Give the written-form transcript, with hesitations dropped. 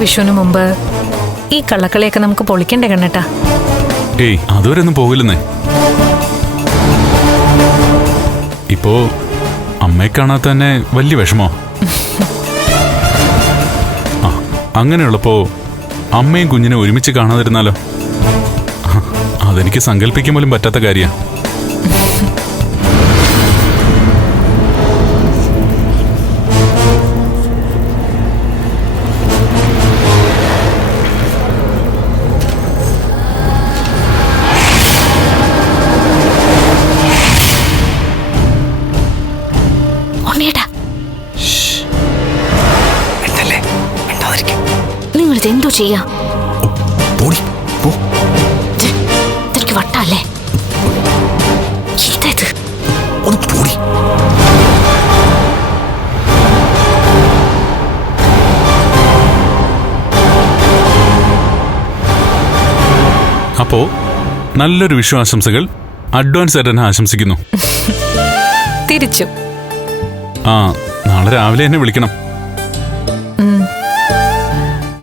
വിഷുവിന് മുമ്പ് ഈ കള്ളക്കളിയൊക്കെ നമുക്ക് പൊളിക്കണ്ടേ കണ്ണേട്ടാ? ഏയ് അതുവരെ ഒന്നും പോകില്ലെന്നേ. ഇപ്പോ അമ്മയെ കാണാത്ത തന്നെ വലിയ വിഷമോ? ആ അങ്ങനെയുള്ളപ്പോ അമ്മയും കുഞ്ഞിനെ ഒരുമിച്ച് കാണാതിരുന്നാലോ? അതെനിക്ക് സങ്കല്പിക്കാൻ പോലും പറ്റാത്ത കാര്യമാണ്. എന്തോ ചെയ്യാ? ഇതെനിക്ക് വട്ടല്ലേ? അപ്പോ നല്ലൊരു വിഷു ആശംസകൾ അഡ്വാൻസ് ആയിട്ട് തന്നെ ആശംസിക്കുന്നു. തിരിച്ചു ആ നാളെ രാവിലെ എന്നെ വിളിക്കണം.